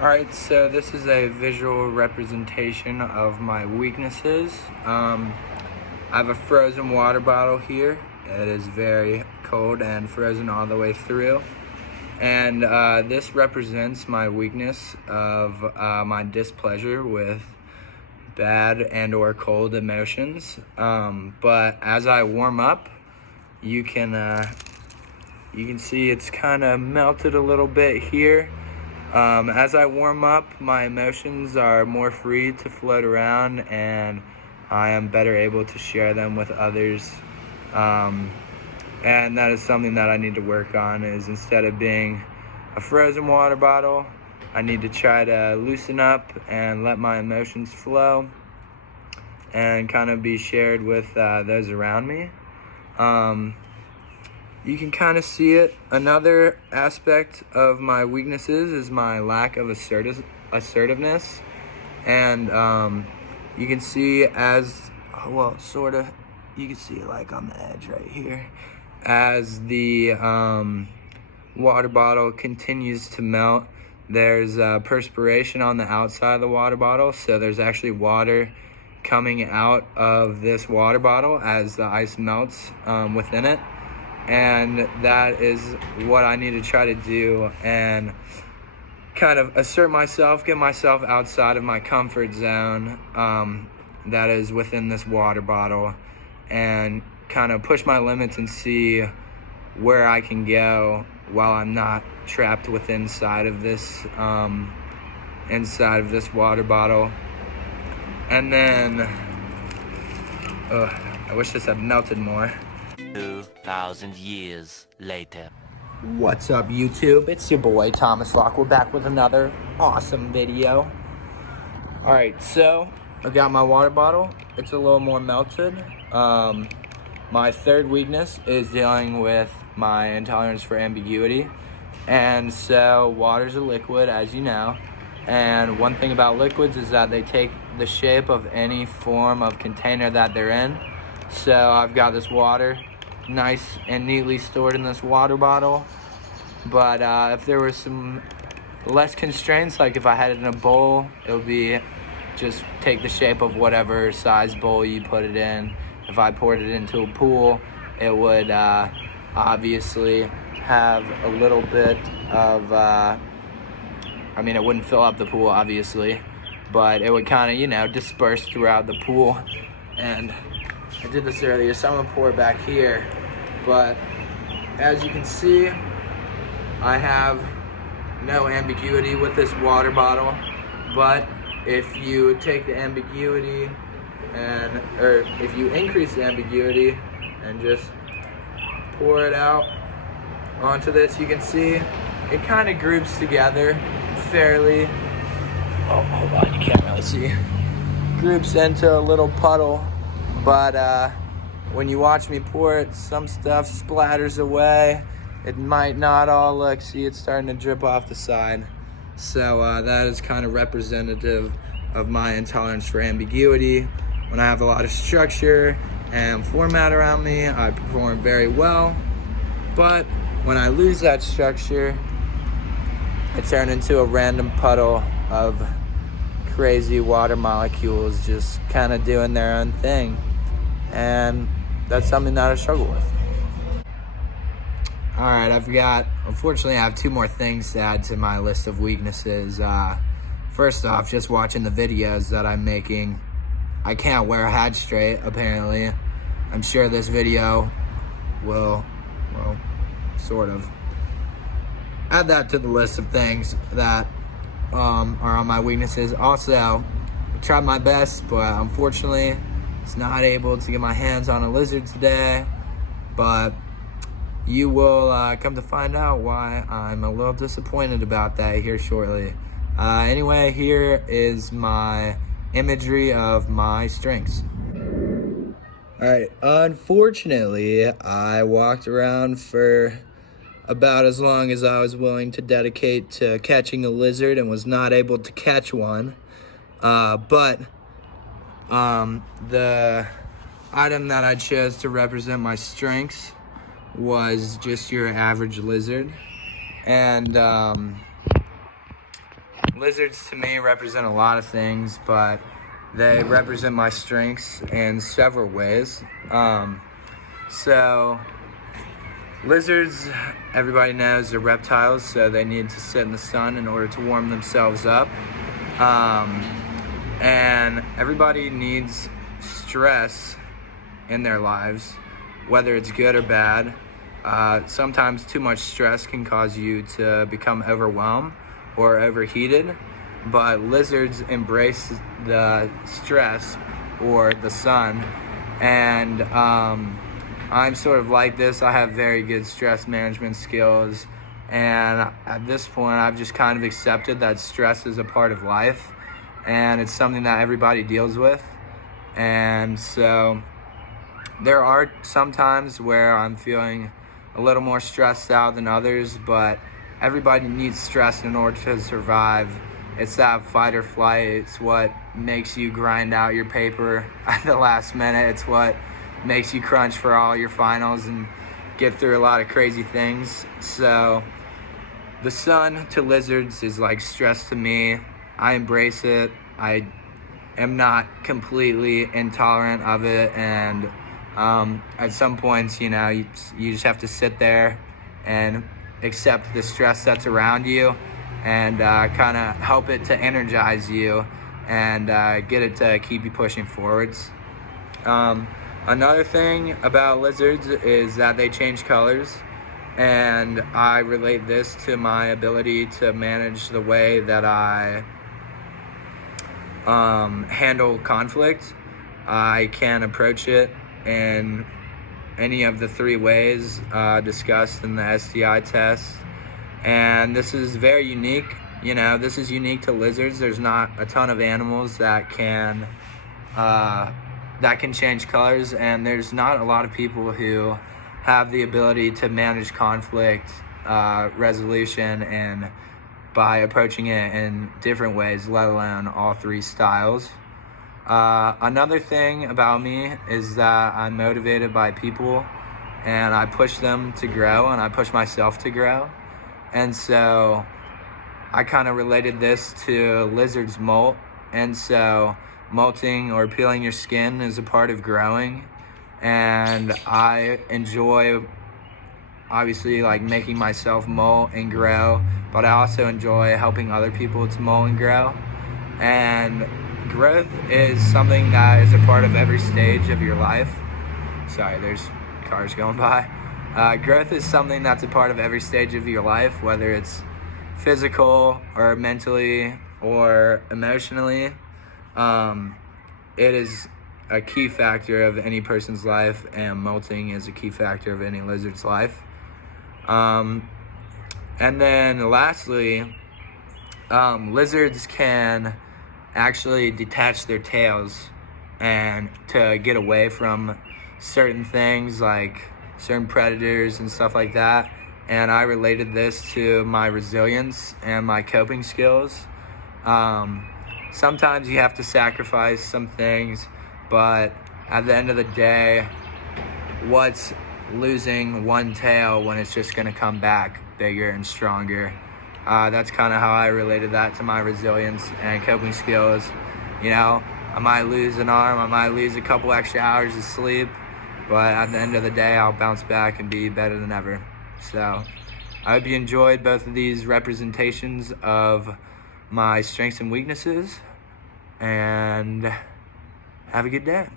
Alright, so this is a visual representation of my weaknesses. I have a frozen water bottle here. It is very cold and frozen all the way through. And this represents my weakness of my displeasure with bad and or cold emotions. But as I warm up, you can see it's kind of melted a little bit here. As I warm up, my emotions are more free to float around, and I am better able to share them with others. And that is something that I need to work on, is instead of being a frozen water bottle, I need to try to loosen up and let my emotions flow and kind of be shared with those around me. You can kind of see it. Another aspect of my weaknesses is my lack of assertiveness. And you can see you can see it like on the edge right here. As the water bottle continues to melt, there's perspiration on the outside of the water bottle. So there's actually water coming out of this water bottle as the ice melts within it. And that is what I need to try to do and kind of assert myself, get myself outside of my comfort zone that is within this water bottle, and kind of push my limits and see where I can go while I'm not trapped inside of this water bottle. And then, I wish this had melted more. 2,000 years later. What's up, YouTube? It's your boy Thomas Locke. We're back with another awesome video. Alright, so I got my water bottle. It's a little more melted. My third weakness is dealing with my intolerance for ambiguity. And so water's a liquid, as you know. And one thing about liquids is that they take the shape of any form of container that they're in. So I've got this water nice and neatly stored in this water bottle. But if there was some less constraints, like if I had it in a bowl, it would be just take the shape of whatever size bowl you put it in. If I poured it into a pool, it would obviously have a little bit of, it wouldn't fill up the pool, obviously, but it would kind of, disperse throughout the pool. And I did this earlier, so I'm gonna pour it back here. But as you can see, I have no ambiguity with this water bottle. But if you take the ambiguity or if you increase the ambiguity and just pour it out onto this, you can see it kind of groups together fairly. Oh, hold on, you can't really see. Groups into a little puddle. But when you watch me pour it, some stuff splatters away. It might not all look, see, it's starting to drip off the side. So that is kind of representative of my intolerance for ambiguity. When I have a lot of structure and format around me, I perform very well. But when I lose that structure, I turn into a random puddle of crazy water molecules just kind of doing their own thing. And that's something that I struggle with. Alright, unfortunately I have two more things to add to my list of weaknesses. First off, just watching the videos that I'm making, I can't wear a hat straight, apparently. I'm sure this video will, sort of add that to the list of things that are on my weaknesses. Also, I tried my best, but unfortunately, was not able to get my hands on a lizard today. But you will come to find out why I'm a little disappointed about that here shortly. Anyway, here is my imagery of my strengths. Alright, unfortunately, I walked around for about as long as I was willing to dedicate to catching a lizard and was not able to catch one. But the item that I chose to represent my strengths was just your average lizard. And lizards to me represent a lot of things, but they represent my strengths in several ways. So lizards, everybody knows, are reptiles, so they need to sit in the sun in order to warm themselves up. And everybody needs stress in their lives, whether it's good or bad. Sometimes too much stress can cause you to become overwhelmed or overheated, but lizards embrace the stress or the sun. And I'm sort of like this. I have very good stress management skills, and at this point I've just kind of accepted that stress is a part of life, and it's something that everybody deals with. And so there are some times where I'm feeling a little more stressed out than others, but everybody needs stress in order to survive. It's that fight or flight. It's what makes you grind out your paper at the last minute. It's what makes you crunch for all your finals and get through a lot of crazy things. So the sun to lizards is like stress to me. I embrace it. I am not completely intolerant of it, and at some points, you just have to sit there and accept the stress that's around you, and kind of help it to energize you and get it to keep you pushing forwards. Another thing about lizards is that they change colors, and I relate this to my ability to manage the way that I handle conflict. I can approach it in any of the 3 ways discussed in the STI test, and this is very unique. This is unique to lizards. There's not a ton of animals that can change colors, and there's not a lot of people who have the ability to manage conflict resolution and by approaching it in different ways, let alone all 3 styles. Another thing about me is that I'm motivated by people, and I push them to grow, and I push myself to grow. And so I kind of related this to lizards molt. And so molting or peeling your skin is a part of growing, and I enjoy obviously like making myself molt and grow, but I also enjoy helping other people to molt and grow. And growth is something that is a part of every stage of your life. Sorry, there's cars going by. Growth is something that's a part of every stage of your life, whether it's physical or mentally or emotionally. It is a key factor of any person's life, and molting is a key factor of any lizard's life. And then lastly, lizards can actually detach their tails and to get away from certain things like certain predators and stuff like that. And I related this to my resilience and my coping skills. Sometimes you have to sacrifice some things, but at the end of the day, what's losing one tail when it's just gonna come back bigger and stronger? That's kind of how I related that to my resilience and coping skills. I might lose an arm, I might lose a couple extra hours of sleep, but at the end of the day, I'll bounce back and be better than ever. So I hope you enjoyed both of these representations of my strengths and weaknesses, and have a good day.